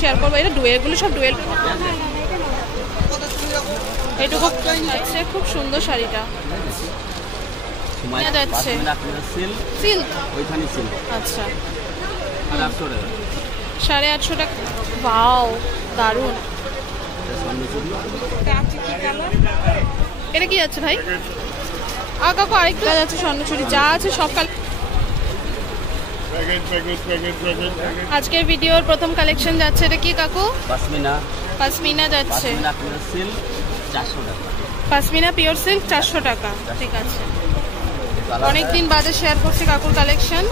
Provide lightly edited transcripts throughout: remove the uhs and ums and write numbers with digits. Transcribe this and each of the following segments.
Share করবো। এটা ডুয়েলগুলো সব ডুয়েল, এইটুকু আছে। খুব সুন্দর শাড়িটা যাচ্ছে সিল্ক, আচ্ছা 850 টাকা। বাও দারুন। এটা কি যাচ্ছে ভাই? কাকু আরেকটু যাচ্ছে স্বর্ণচুরি, যা আছে সব কাল। আজকের ভিডিওর প্রথম কালেকশন যাচ্ছে। এটা কি কাকু? পাশমিনা যাচ্ছে, পাশমিনা পিওর সিল্ক 400 টাকা। ঠিক আছে, অনেকদিন বাদে শেয়ার করছি কাকুর কালেকশন।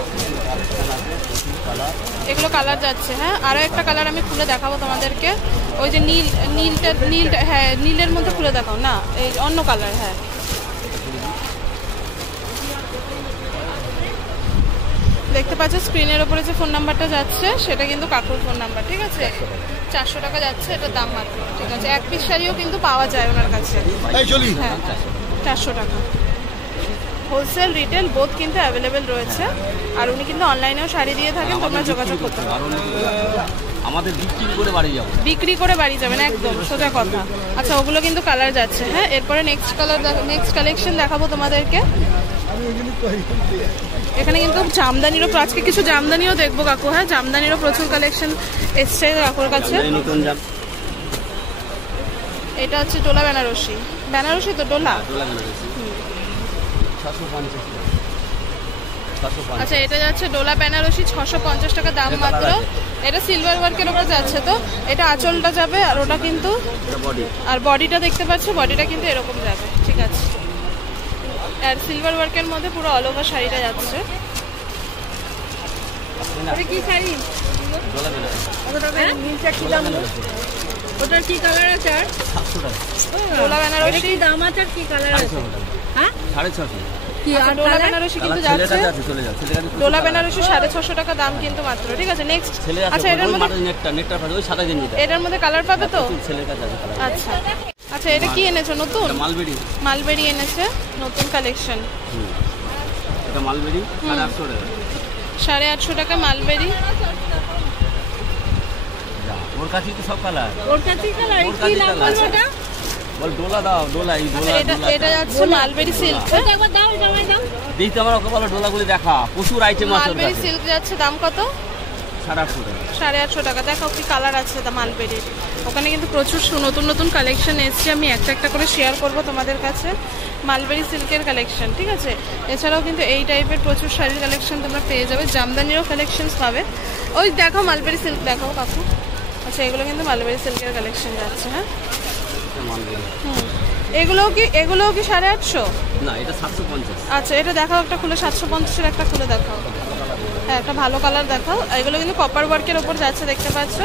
এগুলো কালার যাচ্ছে। হ্যাঁ, আরো একটা কালার আমি খুলে দেখাবো তোমাদেরকে। ওই যে নীলটা, হ্যাঁ নীলের মধ্যে খুলে দেখাও না, এই অন্য কালার। হ্যাঁ, দেখতে পাচ্ছ স্ক্রিনের ওপরে যে ফোন নাম্বারটা যাচ্ছে সেটা কিন্তু কাকুর ফোন নাম্বার। ঠিক আছে, 400 টাকা যাচ্ছে এটার দাম মাত্র। ঠিক আছে, এক পিস শাড়িও কিন্তু পাওয়া যায় ওনার কাছে। হ্যাঁ, 400 টাকা। হোলসেল রিটেল বোথ কিন্তু অ্যাভেলেবেল রয়েছে। আর উনি কিন্তু অনলাইনেও শাড়ি দিয়ে থাকেন, তোমরা যোগাযোগ করতে পারো। আমাদের বিক্রি করে বাড়ি যাবেন, একদম সোজা কথা। আচ্ছা, ওগুলো কিন্তু কালার যাচ্ছে। হ্যাঁ, এরপরে নেক্সট কালেকশন দেখাবো তোমাদেরকে। এখানে কিন্তু জামদানিরও, আজকে কিছু জামদানিও দেখবো কাকু। হ্যাঁ, জামদানিরও প্রচুর কালেকশন এসছে কাকুর কাছে। এটা হচ্ছে ডোলা বেনারসি। বেনারসি তো ডোলা। আচ্ছা, এটা যাচ্ছে ডোলা বেনারসি 650 টাকা দাম মাত্র। এটা সিলভার ওয়ার্কের উপর যাচ্ছে। তো এটা আঁচলটা যাবে, আর ওটা কিন্তু, আর বডিটা দেখতে পাচ্ছ, বডিটা কিন্তু এরকম যাবে। ঠিক আছে, আর সিলভার ওয়ার্কের মধ্যে পুরো অল ওভার শাড়িটা যাচ্ছে। কি শাড়ি? ওটার কি কালার আছে? ডোলা বেনারসি দাম আছে। কি কালার আছে? হ্যাঁ, 650। ডোলা বেনারসি কিন্তু যাচ্ছে, ডোলা বেনারসি 650 টাকা দাম কিন্তু মাত্র। ঠিক আছে, নেক্সট। আচ্ছা, এটার মধ্যে কালার পাবে তো? আচ্ছা আচ্ছা, এটা কি এনেছো নতুন? মালবেরি এনেছে, নতুন কালেকশন। এটা মালবেরি 850 টাকা মালবেরি। ওর কাছে তো সব কালার, ওর কাছে কালার। কি নাম বলবো এটা? বল ডোলা দাও, ডোলা। এই ডোলা, এটা যাচ্ছে মালবেরি সিল্ক। এটা একবার দাও, জামাই দাও। দেখতে আমার ওকে বলো ডোলাগুলি দেখা, প্রচুর আইটেম আছে। মালবেরি সিল্ক যাচ্ছে, দাম কত? 850 টাকা। 850 টাকা। দেখো কি কালার আছে তা মালবেরির। ওখানে কিন্তু প্রচুর নতুন নতুন কালেকশন এসছে, আমি একটা একটা করে শেয়ার করব তোমাদের কাছে। মালবেরি সিল্কের কালেকশন। ঠিক আছে, এছাড়াও কিন্তু এই টাইপের প্রচুর শাড়ির কালেকশন তোমরা পেয়ে যাবে। জামদানিরও কালেকশনস পাবে। ওই দেখো মালবেরি সিল্ক দেখো কাকু। আচ্ছা, এগুলো কিন্তু মালবেরি সিল্কের কালেকশন যাচ্ছে। হ্যাঁ, এগুলোও কি 850? না, এটা 750। আচ্ছা, এটা দেখাও একটা খুলে, 750-এর একটা খুলে দেখাও। হ্যাঁ, একটা ভালো কালার দেখাও। এগুলো কিন্তু কপার ওয়ার্কের ওপর যাচ্ছে, দেখতে পাচ্ছ।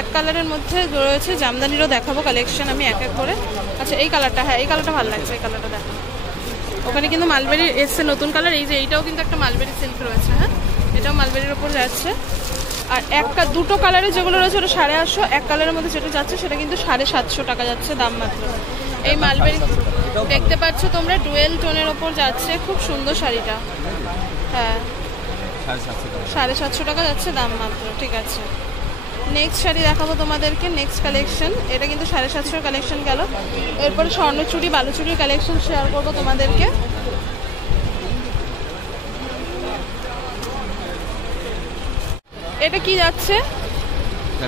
এক কালারের মধ্যে রয়েছে। জামদানিরও দেখাবো কালেকশন আমি এক এক করে। আচ্ছা, এই কালারটা, হ্যাঁ এই কালারটা ভালো লাগছে, এই কালারটা দেখো। ওখানে কিন্তু মালবেরি এসছে নতুন কালার। এই যে এইটাও কিন্তু একটা মালবেরি সিল্ক রয়েছে। হ্যাঁ, এটাও মালবেরির ওপর যাচ্ছে। আর দুটো কালারে যেগুলো রয়েছে ওটা 850। এক কালারের মধ্যে যেটা যাচ্ছে সেটা কিন্তু 750 টাকা যাচ্ছে দাম মাত্র। এই মালবেরি দেখতে পাচ্ছ তোমরা, ডুয়েল টোনের ওপর যাচ্ছে, খুব সুন্দর শাড়িটা। হ্যাঁ, 750 টাকা যাচ্ছে দাম মাত্র। ঠিক আছে, নেক্সট শাড়ি দেখাবো তোমাদেরকে। নেক্সট কালেকশন, এটা কিন্তু 750 কালেকশন গেল। এরপরে স্বর্ণচুড়ি, বালুচুড়ির কালেকশন শেয়ার করবো তোমাদেরকে। এটা কি যাচ্ছে?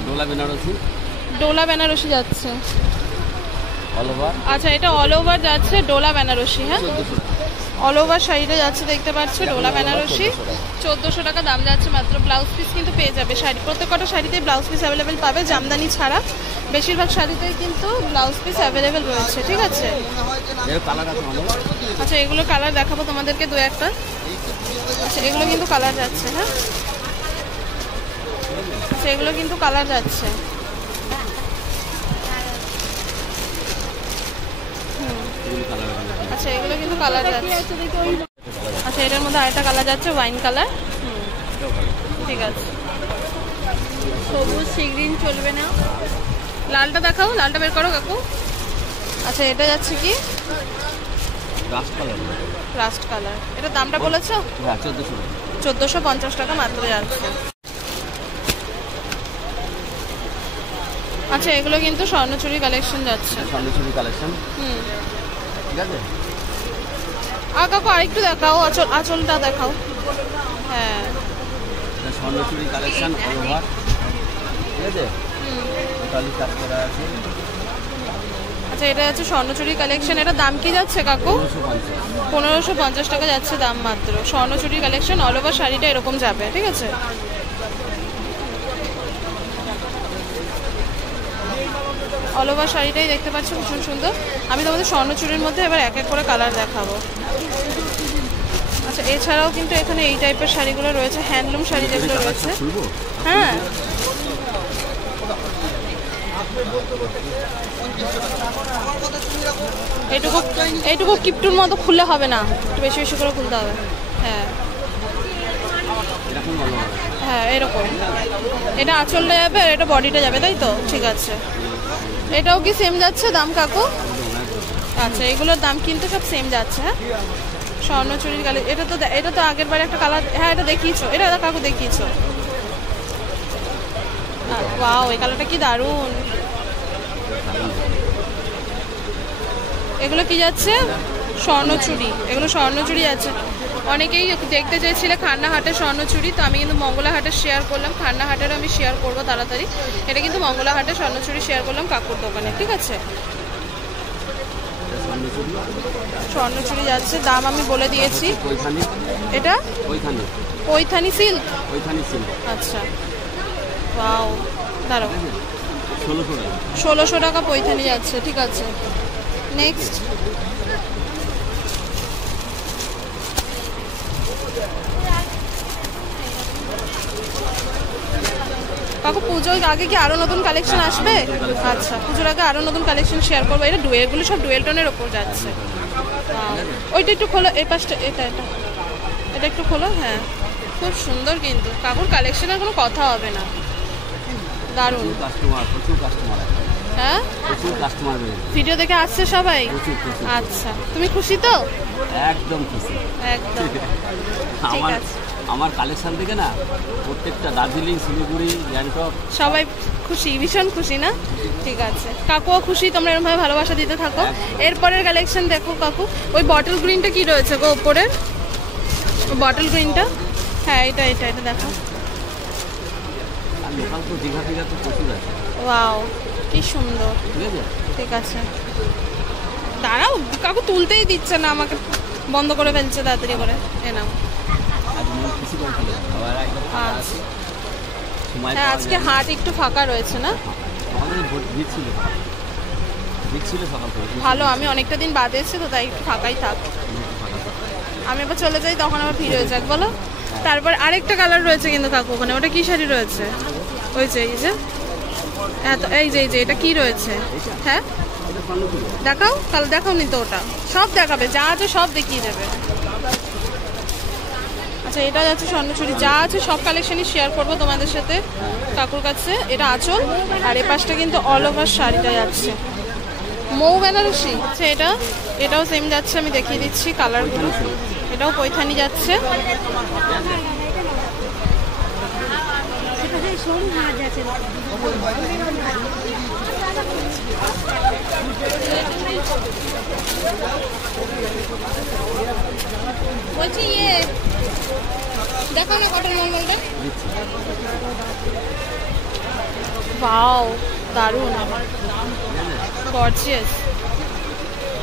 ডোলা বেনারসি। ডোলা বেনারসি যাচ্ছে অল ওভার। আচ্ছা, এটা অল ওভার যাচ্ছে ডোলা বেনারসি। হ্যাঁ, অল ওভার শাড়িটা যাচ্ছে, দেখতে পাচ্ছ ডোলা বেনারসি 1400 টাকা দাম যাচ্ছে মাত্র। ব্লাউজ পিস কিন্তু পেয়ে যাবে শাড়ি, প্রত্যেকটা শাড়িতেই ব্লাউজ পিস অ্যাভেলেবেল পাবে, জামদানি ছাড়া। বেশিরভাগ শাড়িতেই কিন্তু ব্লাউজ পিস অ্যাভেলেবেল রয়েছে। ঠিক আছে, আচ্ছা এগুলো কালার দেখাবো তোমাদেরকে দু একটা। আচ্ছা, এগুলো কিন্তু কালার যাচ্ছে। হ্যাঁ, আচ্ছা এগুলো কিন্তু কালার যাচ্ছে। আচ্ছা, এগুলো কিন্তু কালার যাচ্ছে। আচ্ছা, এটার মধ্যে আরেকটা কালার যাচ্ছে, ওয়াইন কালার। ঠিক আছে, সবুজ সি গ্রিন চলবে না। লালটা দেখাও, লালটা বের করো কাকু। আচ্ছা, এটা যাচ্ছে কি রাস্ট কালার। এটা দামটা বলেছো? 1450 টাকা মাত্র যাচ্ছে। আচ্ছা এগুলো কিন্তু স্বর্ণচুরি কালেকশন যাচ্ছে। স্বর্ণচুরি কালেকশন, ঠিক আছে। আর কাকু আরেকটু দেখাও, আঁচলটা দেখাও। হ্যাঁ স্বর্ণচুরি কালেকশন অল ওভার, ঠিক আছে। টোটালি কাজ করা আছে। আচ্ছা এটা হচ্ছে স্বর্ণচুরি কালেকশন। এটা দাম কি যাচ্ছে কাকু? 1550 টাকা যাচ্ছে দাম মাত্র। স্বর্ণচুরি কালেকশন অল ওভার শাড়িটা এরকম যাবে, ঠিক আছে। অল ওভার শাড়িটাই দেখতে পাচ্ছ ভীষণ সুন্দর। আমি তোমাদের স্বর্ণচুরির মধ্যে এবার এক এক করে কালার দেখাবো। আচ্ছা এছাড়াও কিন্তু এখানে এই টাইপের শাড়িগুলো রয়েছে, হ্যান্ডলুম শাড়ি যেগুলো রয়েছে। হ্যাঁ এইটুকু কিপটুর মতো খুললে হবে না, একটু বেশি বেশি করে খুলতে হবে। হ্যাঁ হ্যাঁ এরকম। এটা আঁচলটা যাবে আর এটা বডিটা যাবে, তাই তো? ঠিক আছে। এটাও কি সেম যাচ্ছে দাম কাকু? আচ্ছা এগুলোর দাম কিন্তু সব সেম যাচ্ছে। হ্যাঁ স্বর্ণচুরির কালার। এটা তো আগের বারে একটা কালার, হ্যাঁ এটা দেখিয়েছো, এটা কাকু দেখিয়েছো। ওয়াও এই কালারটা কি দারুণ। এগুলো কি যাচ্ছে? স্বর্ণচুরি। এগুলো স্বর্ণচুরি আছে। অনেকেই দেখতে চেয়েছিলে খান্নাহাটের স্বর্ণচুরি, তো আমি কিন্তু মঙ্গলাহাটের শেয়ার করলাম। খান্নাহাটেরও আমি শেয়ার করবো তাড়াতাড়ি। এটা কিন্তু মঙ্গলাহাটের স্বর্ণচুরি শেয়ার করলাম কাকুর দোকানে, ঠিক আছে। স্বর্ণচুরি যাচ্ছে, দাম আমি বলে দিয়েছি। এটা পৈথানি সিল্ক। আচ্ছা ওয়াও দাঁড়াও, 1600 টাকা পৈথানি যাচ্ছে, ঠিক আছে। নেক্সট কাকু পুজোর আগে কি আরো নতুন কালেকশন আসবে? আচ্ছা পুজোর আগে আরো নতুন কালেকশন শেয়ার করবো। এটা ডুয়েলগুলো সব ডুয়েল টোনের ওপর যাচ্ছে। ওইটা একটু খোলো, এই পাশটা, এটা একটু খোলো। হ্যাঁ খুব সুন্দর কিন্তু কাকুর কালেকশনের কোনো কথা হবে না, দারুণ। হ্যাঁ ভিডিও দেখে আসছে সবাই? আচ্ছা তুমি খুশি তো? একদম খুশি, একদম ঠিক আছে। আমার কালেকশন থেকে না প্রত্যেকটা দার্জিলিং, শিলিগুড়ি, গ্যাংটক সবাই খুশি, ভীষণ খুশি না? ঠিক আছে কাকুও খুশি, তোমরা এরকমভাবে ভালোবাসা দিতে থাকো। এরপরের কালেকশন দেখো কাকু। ওই বটল গ্রিনটা কি রয়েছে গো ওপরের? বটল গ্রিনটা, হ্যাঁ এটা দেখো। ওয়াও কি সুন্দর, ঠিক আছে। দাঁড়াও কাকু তুলতেই দিচ্ছে না আমাকে, বন্ধ করে ফেলছে তাড়াতাড়ি করে। এ নাও। হ্যাঁ আজকে হাট একটু ফাঁকা রয়েছে না? ভালো, আমি অনেকটা দিন বাদে এসেছি তো তাই একটু ফাঁকাই থাক। আমি আবার চলে যাই তখন আবার ভিড় হয়ে যাক, বলো। তারপর আরেকটা কালার রয়েছে কিন্তু কাকু ওখানে। ওটা কি শাড়ি রয়েছে? ওই যে এই যে এটা কি রয়েছে? হ্যাঁ দেখাও, কাল দেখাও নি তো। ওটা সব দেখাবে, যা আছে সব দেখিয়ে দেবে। আচ্ছা এটা যাচ্ছে স্বর্ণচুরি, যা আছে সব কালেকশনই শেয়ার করবো তোমাদের সাথে কাকুর কাছে। এটা আঁচল আর এ পাশটা কিন্তু অল ওভার শাড়িটা যাচ্ছে মৌ বেনারসি। আচ্ছা এটাও সেম যাচ্ছে, আমি দেখিয়ে দিচ্ছি কালারগুলো। এটাও পৈথানি যাচ্ছে। বলছি দেখো না কটন মঙ্গলটা। ওয়াও দারুণ, গর্জিয়াস,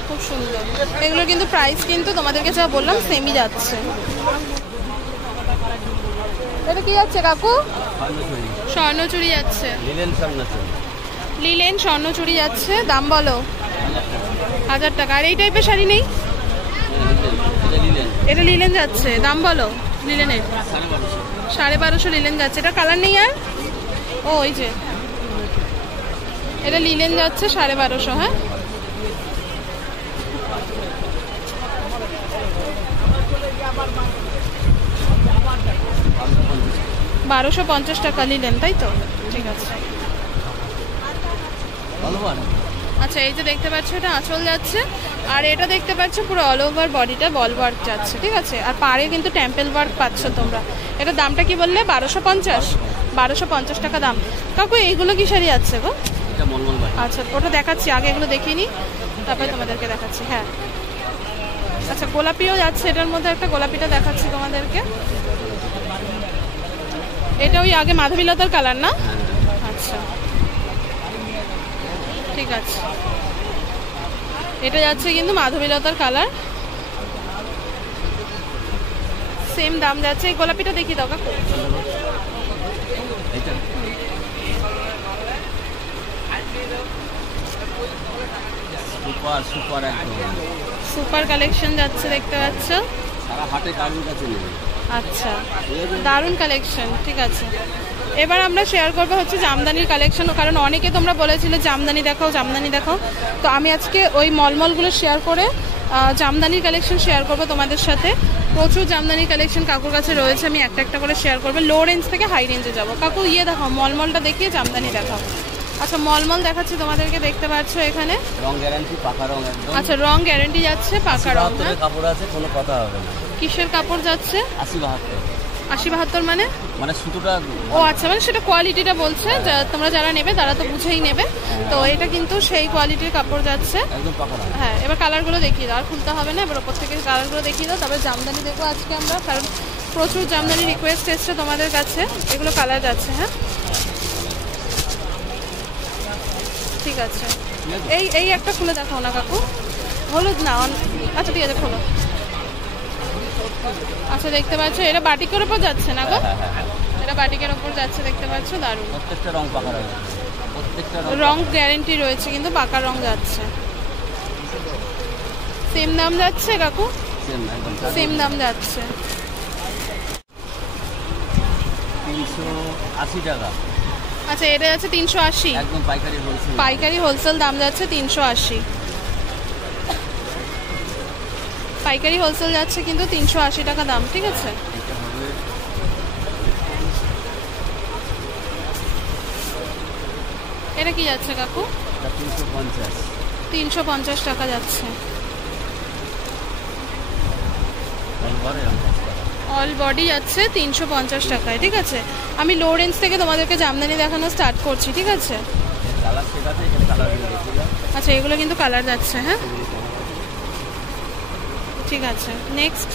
খুব সুন্দর। এগুলোর কিন্তু প্রাইস কিন্তু তোমাদেরকে যা বললাম সেমই যাচ্ছে। এটা কি যাচ্ছে কাকু? স্বর্ণচুরি যাচ্ছে, লিলেন স্বর্ণচুরি যাচ্ছে। দাম বলো? 1000 টাকা। আর এই টাইপের শাড়ি নেই? এটা লিলেন যাচ্ছে, দাম বলো? লিলেনের 1250 লিলেন যাচ্ছে। এটা কালার নেই আর? ও ওই যে এটা লিলেন যাচ্ছে 1250। হ্যাঁ 1250 টাকা নিলেন, তাই তো? ঠিক আছে। আচ্ছা এই যে দেখতে পাচ্ছ এটা আঁচল যাচ্ছে, আর এটা দেখতে পাচ্ছ পুরো অল ওভার বডিটা বল ওয়ার্ক যাচ্ছে, ঠিক আছে। আর পাড়ে কিন্তু টেম্পল ওয়ার্ক পাচ্ছ তোমরা। এটা দামটা কি বললে? 1250 টাকা দাম। কাকু এইগুলো কি শাড়ি আছে গো? এটা মলমল বাটি। আচ্ছা ওটা দেখাচ্ছি, আগে এগুলো দেখিয়ে নিই তারপরে তোমাদেরকে দেখাচ্ছি। হ্যাঁ আচ্ছা গোলাপিও যাচ্ছে, এটার মধ্যে একটা গোলাপিটা দেখাচ্ছি তোমাদেরকে। এটা ওই আগে মাধবীলতার কালার না? আচ্ছা ঠিক আছে, এটা যাচ্ছে কিন্তু মাধবীলতার কালার, সেম দাম যাচ্ছে। এই গোলাপিটা দেখিয়ে দাও কাকু। এইটা সুপার সুপার একদম সুপার কালেকশন যাচ্ছে দেখতে পাচ্ছ, সারা হাটে কারোর কাছে নেই। আচ্ছা দারুণ কালেকশন। ঠিক আছে এবার আমরা শেয়ার করবো হচ্ছে জামদানির কালেকশন, কারণ অনেকে তোমরা বলেছিলে জামদানি দেখাও জামদানি দেখাও, তো আমি আজকে ওই মলমলগুলো শেয়ার করে জামদানির কালেকশন শেয়ার করবো তোমাদের সাথে। প্রচুর জামদানির কালেকশন কাকুর কাছে রয়েছে, আমি একটা একটা করে শেয়ার করবো। লো রেঞ্জ থেকে হাই রেঞ্জে যাবো। কাকু ইয়ে দেখাও, মলমলটা দেখিয়ে জামদানি দেখাও। আচ্ছা মলমল দেখাচ্ছি তোমাদেরকে, দেখতে পাচ্ছ এখানে রং গ্যারান্টি, পাকা রং একদম। আচ্ছা রং গ্যারান্টি যাচ্ছে, পাকা রং না? কাপড় আছে, কোনো কথা হবে না। কিসের কাপড় যাচ্ছে? 80-72। 80-72 মানে? মানে সুতোটা। ও আচ্ছা, মানে সেটা কোয়ালিটিটা বলছে, তোমরা যারা নেবে তারা তো বুঝেই নেবে। তো এটা কিন্তু সেই কোয়ালিটির কাপড় যাচ্ছে একদম পাকা রং। হ্যাঁ এবার কালারগুলো দেখিয়ে দাও, আর খুলতে হবে না, এবার ওপর থেকে কালারগুলো দেখিয়ে দাও। তবে জামদানি দেখবো আজকে আমরা, কারণ প্রচুর জামদানি রিকোয়েস্ট এসছে তোমাদের কাছে। এগুলো কালার যাচ্ছে। হ্যাঁ ঠিক আছে, এই একটা খুলে দেখাও না কাকু, হলুদ না? আচ্ছা ঠিক আছে খোলো। আচ্ছা দেখতে পাচ্ছ এটা বাটিকের ওপর যাচ্ছে না গো? এটা বাটিকের ওপর যাচ্ছে দেখতে পাচ্ছ, দারুণ। প্রত্যেকটা রং পাকা রং, প্রত্যেকটা রং গ্যারান্টি রয়েছে কিন্তু, পাকা রং যাচ্ছে। সেম দাম যাচ্ছে কাকু? সেম দাম যাচ্ছে। 380 টাকা। আচ্ছা এটা যাচ্ছে 380, একদম পাইকারি হোলসেল। পাইকারি হোলসেল দাম যাচ্ছে 380, পাইকারি হোলসেল যাচ্ছে কিন্তু 380 টাকা দাম। ঠিক আছে এটা কি যাচ্ছে কাকু? 350। 350 টাকা যাচ্ছে। অল বডি যাচ্ছে 350 টাকায়। ঠিক আছে আমি লো রেঞ্জ থেকে তোমাদেরকে জামদানি দেখানো স্টার্ট করছি। ঠিক আছে আচ্ছা এগুলো কিন্তু কালার যাচ্ছে। হ্যাঁ ঠিক আছে নেক্সট।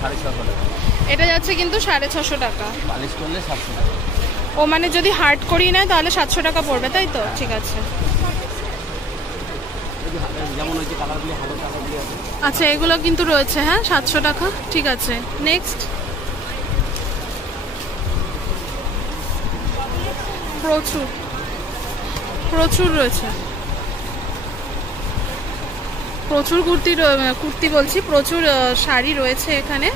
650 টাকা। এটা যাচ্ছে কিন্তু 650 টাকা। পালিশ করলে 700 টাকা। ও মানে যদি হার্ড করিয়ে নেয় তাহলে 700 টাকা পড়বে, তাই তো? ঠিক আছে যেমন ওই যে কালারগুলো ভালো কালারগুলো আছে। আচ্ছা এগুলো কিন্তু রয়েছে হ্যাঁ 700 টাকা। ঠিক আছে নেক্সট। প্রচুর প্রচুর রয়েছে, প্রচুর কুর্তি বলছি, প্রচুর শাড়ি রয়েছে এখানে,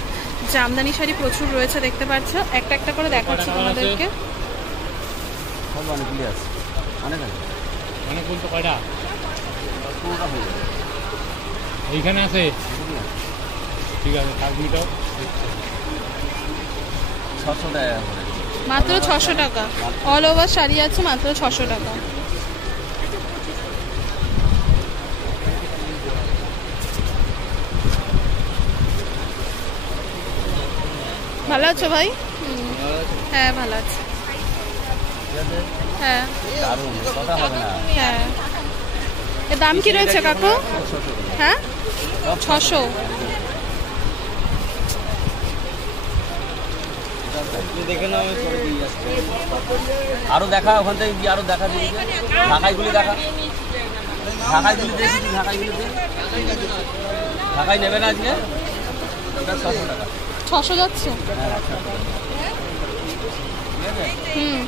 জামদানি শাড়ি প্রচুর রয়েছে দেখতে পাচ্ছ। একটা একটা করে দেখাচ্ছি তোমাদেরকে। অনেকগুলি আছে, অনেক আছে। অনেক বলতে কয়টা কোনটা হয়ে যাবে? এইখানে আছে। ঠিক আছে কাশ্মীরটাও 600 টাকা করে। মাত্র 600 টাকা। অল ওভার শাড়ি আছে মাত্র 600 টাকা। ভালো আছো ভাই? হ্যাঁ ভালো আছে। হ্যাঁ দারুণ, কথা হবে না। হ্যাঁ এর দাম কি রয়েছে কাকু? হ্যাঁ 600। আরো দেখা, ওখান থেকে গিয়ে আরো দেখা দিবি। ঢাকাইগুলি দেখা, ঢাকাইগুলি দেখি, ঢাকাইগুলি ঢাকাই নেবে না আজকে? ওটা 600 টাকা। 600 যাচ্ছে। হুম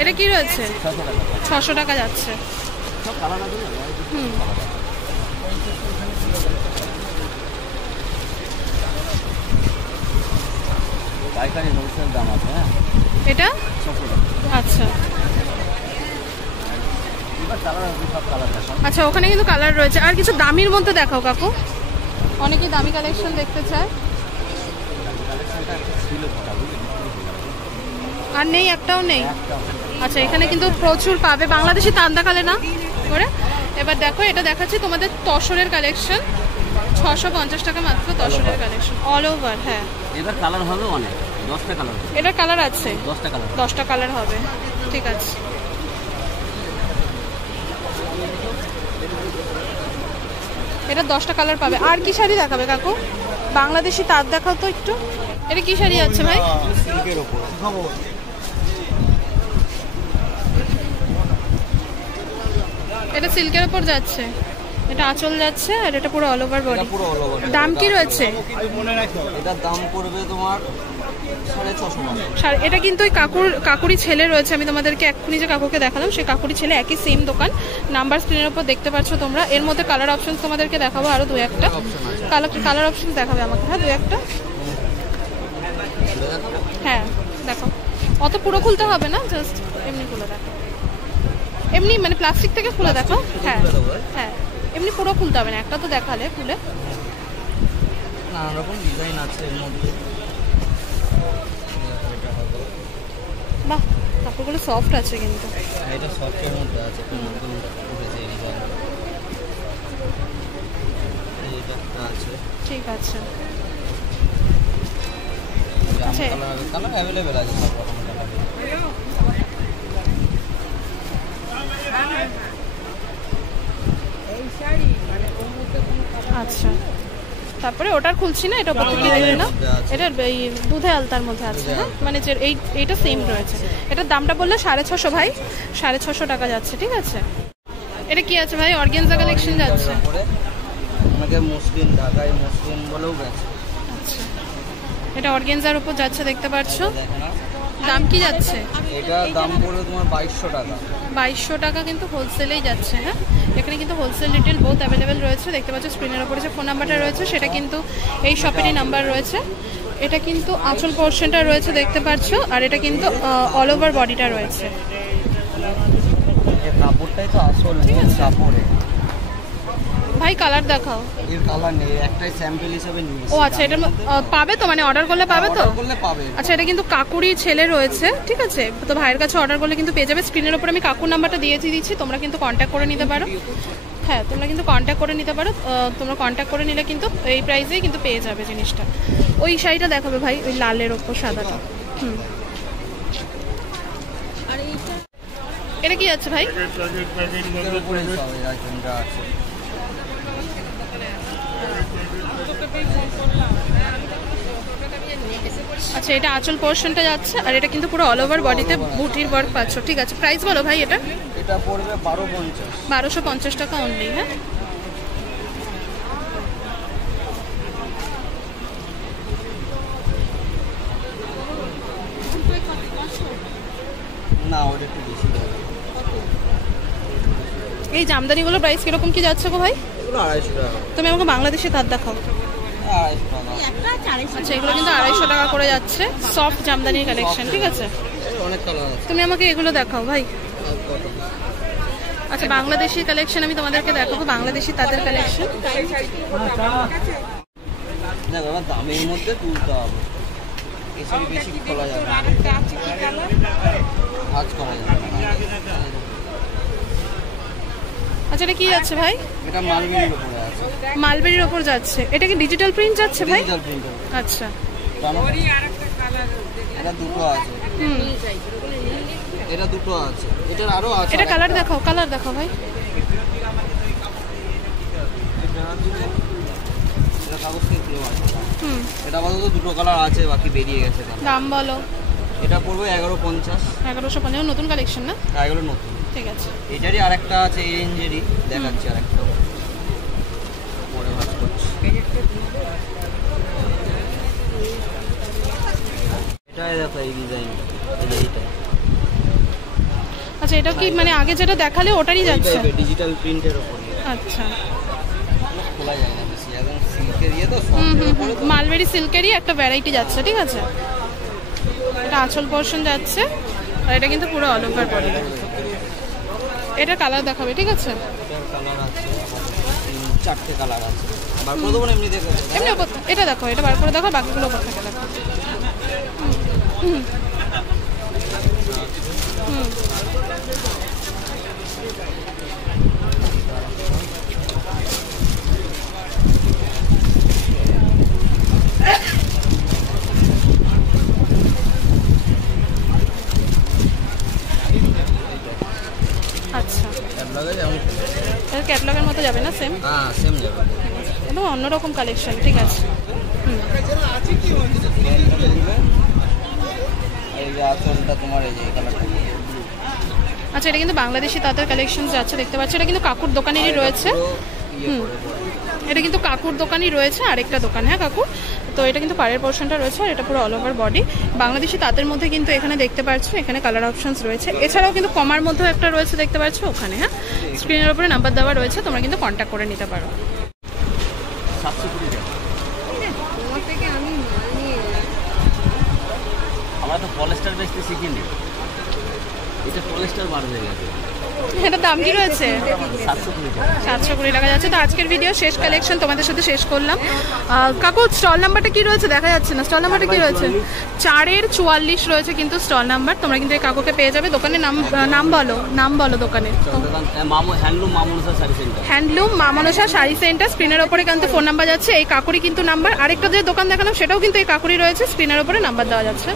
এটা কি রয়েছে? 600 টাকা যাচ্ছে। হুম পাইকারি হোলসেল দাম আছে। হ্যাঁ এটা 600 টাকা। আচ্ছা এবার কালার আছে, সব কালার দেখা। আচ্ছা ওখানে কিন্তু কালার রয়েছে। আর কিছু দামির মধ্যে দেখাও কাকু, অনেকেই দামি কালেকশন দেখতে চায়। আর নেই? একটাও নেই? আচ্ছা এখানে কিন্তু প্রচুর পাবে, বাংলাদেশি তান্দা কালে না করে। এবার দেখো এটা দেখাচ্ছি তোমাদের তসরের কালেকশন, 650 টাকা মাত্র তসরের কালেকশন অল ওভার। হ্যাঁ এবার কালার হবে অনেক, 10টা কালার। এটার কালার আছে? 10টা কালার। 10টা কালার হবে, ঠিক আছে। এটা 10টা কালার পাবে। আর কি শাড়ি দেখাবে কাকু? বাংলাদেশি তাঁত দেখাও তো একটু। এটা কি শাড়ি আছে ভাই? সিল্কের উপর। এটা সিল্কের উপর যাচ্ছে, এটা আঁচল যাচ্ছে, আর এটা পুরো অল ওভার বডি। পুরো অল ওভার। দাম কি রয়েছে? এটার দাম পড়বে তোমার 650 টাকা। এটা কিন্তু ওই কাকুরি ছেলে রয়েছে, আমি তোমাদেরকে এক্ষুনি যে কাকুকে দেখালাম সেই কাকুরি ছেলে, একই সেম দোকান। নাম্বার স্ক্রিনের উপর দেখতে পাচ্ছ তোমরা। এর মধ্যে কালার অপশন তোমাদেরকে দেখাবো আরো 2-1টা। কালার অপশন দেখাবে আমাকে? হ্যাঁ 2-1টা। হ্যাঁ দেখো, অত পুরো খুলতে হবে না, জাস্ট এমনি খুলে দেখো, এমনি মানে প্লাস্টিক থেকে খুলে দেখো। হ্যাঁ হ্যাঁ, এমনি পুরো খুলতে হবে না, একটা তো দেখালে খুলে। নানা রকম ডিজাইন আছে এর মধ্যে। বাহ, কাপড়গুলো সফট আছে কিন্তু। এটা সফটের মধ্যে আছে, নতুন উঠেছে এই ডিজাইন। এটা আছে, ঠিক আছে। আচ্ছা, কালার অ্যাভেলেবেল আছে সব রকম কালার। আচ্ছা, তারপরে ওটার খুলছি না, এটা উপর থেকে দেখবে না, এটা এই দুধে আলতার মধ্যে আছে। হ্যাঁ মানে যে এইটা সেম রয়েছে। এটার দামটা বললে 650 ভাই, 650 টাকা যাচ্ছে, ঠিক আছে। এটা কি আছে ভাই? অর্গানজা কালেকশন যাচ্ছে। আমাকে মুসলিম, ঢাকায় মুসলিম বলেও গেছে। আচ্ছা, এটা অর্গানজার উপর যাচ্ছে, দেখতে পাচ্ছ। দেখো না, দাম কি যাচ্ছে? এটা দাম পড়বে তোমার 2200 টাকা। 2200 টাকা কিন্তু হোলসেলেই যাচ্ছে। হ্যাঁ, এখানে কিন্তু হোলসেল রিটেল বোথ অ্যাভেলেবেল রয়েছে। দেখতে পাচ্ছ স্ক্রিনের উপরে যে ফোন নাম্বারটা রয়েছে সেটা কিন্তু এই শপেরই নাম্বার রয়েছে। এটা কিন্তু আঁচল পোর্শনটা রয়েছে দেখতে পাচ্ছ, আর এটা কিন্তু অল ওভার বডিটা রয়েছে। এই কাপড়টাই তো আসল কাপড়ে। ভাই কালার দেখাও। এর কালার নেই, একটাই স্যাম্পল হিসেবে নিয়েছি। ও আচ্ছা, এটা পাবে তো, মানে অর্ডার করলে পাবে তো? অর্ডার করলে পাবে। আচ্ছা, এটা কিন্তু কাকুরি ছেলে রয়েছে, ঠিক আছে। তো ভাইয়ের কাছে অর্ডার করলে কিন্তু পেয়ে যাবে। স্ক্রিনের উপর আমি কাকুর নাম্বারটা দিচ্ছি, তোমরা কিন্তু কন্ট্যাক্ট করে নিতে পারো। হ্যাঁ, তোমরা কিন্তু কন্ট্যাক্ট করে নিতে পারো। তোমরা কন্ট্যাক্ট করে নিলে কিন্তু এই প্রাইসেই কিন্তু পেয়ে যাবে জিনিসটা। ওই শাড়িটা দেখাবে ভাই, ওই লালের ওপর সাদাটা। এটা কি আছে ভাই? আচ্ছা, এটা আঁচল পোর্শনটা যাচ্ছে, আর এটা কিন্তু পুরো অল ওভার বডিতে বুটির ওয়ার্ক পাচ্ছ, ঠিক আছে। প্রাইস বলো ভাই এটা? এটা পড়বে 1250। 1250 টাকা অনলি। হ্যাঁ, না ওটা একটু বেশি হবে। এই জামদানিগুলোর প্রাইস কিরকম কি যাচ্ছে গো ভাই? এগুলো 250 টাকা। তুমি আমাকে বাংলাদেশি তাঁত দেখাও। 250 টাকা। আচ্ছা, এগুলো কিন্তু 250 টাকা করে যাচ্ছে, সফট জামদানির কালেকশন, ঠিক আছে। অনেক কালার আছে। তুমি আমাকে এগুলো দেখাও ভাই। আচ্ছা, বাংলাদেশি কালেকশন আমি তোমাদেরকে দেখাবো, বাংলাদেশি তাঁতের কালেকশন। দেখো এবার দামের মধ্যে তুলতে হবে, এসব বেশি খোলা যাবে না, কাজ করা যাবে না। আচ্ছা, এটা কি যাচ্ছে ভাই? এটা মালবেরির উপরে আছে। মালবেরির ওপর যাচ্ছে। এটা কি ডিজিটাল প্রিন্ট যাচ্ছে ভাই? ডিজিটাল প্রিন্ট হবে। আচ্ছা, এটা দুটো আছে। এটা দুটো আছে, এটার আরো আছে। এটা কালার দেখাও, কালার দেখাও ভাই। এটা কাগজ থেকে খুলে আছে। এটা আপাতত দুটো কালার আছে, বাকি বেরিয়ে গেছে। দাম বলো? এটা পড়বে 1150। 1150 নতুন কালেকশন না? হ্যাঁ, এগুলো নতুন। ঠিক আছে। এটারই আরেকটা আছে এই রেঞ্জেরই, দেখাচ্ছি আরেকটা পরে ভাজ করছি। এটাই দেখো এই ডিজাইন, এইটা। আচ্ছা, এটা কি মানে আগে যেটা দেখালে ওটারই যাচ্ছে? ডিজিটাল প্রিন্টের উপর। আচ্ছা, খোলা যায় না বেশি, একদম সিল্কের ইয়ে তো। মালবেরি সিল্কেরই একটা ভ্যারাইটি যাচ্ছে, ঠিক আছে। এটা আঁচল পোর্শন যাচ্ছে, আর এটা কিন্তু পুরো অল ওভার বডি। এটা কালার দেখাবে, ঠিক আছে। এটার কালার আছে 4টে কালার আছে। বার করে দেবো এমনি দেখো। এমনি এটা দেখো, এটা বার করে দেখো, বাকিগুলো ওপর থেকে দেখো। ক্যাটালগের মতো যাবে না সেম? হ্যাঁ সেম যাবে। একদম অন্যরকম কালেকশন, ঠিক আছে। এই যে আঁচলটা তোমার এই যে কালারটা। আচ্ছা, এটা কিন্তু বাংলাদেশি তাঁতের কালেকশন যাচ্ছে দেখতে পাচ্ছি। এটা কিন্তু কাকুর দোকানেরই রয়েছে। এটা কিন্তু কাকুর দোকানই রয়েছে, আরেকটা দোকান। হ্যাঁ কাকু, তো এটা কিন্তু পাড়ের পোর্শনটা রয়েছে আর এটা পুরো অল ওভার বডি। বাংলাদেশি তাঁতের মধ্যে কিন্তু এখানে দেখতে পাচ্ছ, এখানে কালার অপশনস রয়েছে। এছাড়াও কিন্তু কমার মধ্যেও একটা রয়েছে দেখতে পাচ্ছ ওখানে। হ্যাঁ, স্ক্রিনের উপরে নাম্বার দেওয়া রয়েছে, তোমরা কিন্তু কন্ট্যাক্ট করে নিতে পারো। 720 টাকা। তোমার থেকে আমি মাল নিয়ে এলাম। আমরা তো পলিস্টার বেচতে শিখিনি, এটা পলিস্টার মার হয়ে গেছে। এটার দাম কি রয়েছে? 720 টাকা। 720 টাকা যাচ্ছে। তো আজকের ভিডিও শেষ কালেকশন তোমাদের সাথে শেষ করলাম। কাকু স্টল নাম্বারটা কি রয়েছে? দেখা যাচ্ছে না। স্টল নাম্বারটা কি রয়েছে? 4-44 রয়েছে কিন্তু স্টল নাম্বার। তোমরা কিন্তু এই কাকুকে পেয়ে যাবে। দোকানের নাম বলো দোকানের। হ্যান্ডলুম মা মনসা শাড়ি সেন্টার। হ্যান্ডলুম মা মনসা শাড়ি সেন্টার। স্ক্রিনের ওপরে কিন্তু ফোন নাম্বার যাচ্ছে, এই কাকুরি কিন্তু নাম্বার। আরেকটা যে দোকান দেখালাম সেটাও কিন্তু এই কাকুরি রয়েছে, স্ক্রিনের ওপরে নাম্বার দেওয়া যাচ্ছে।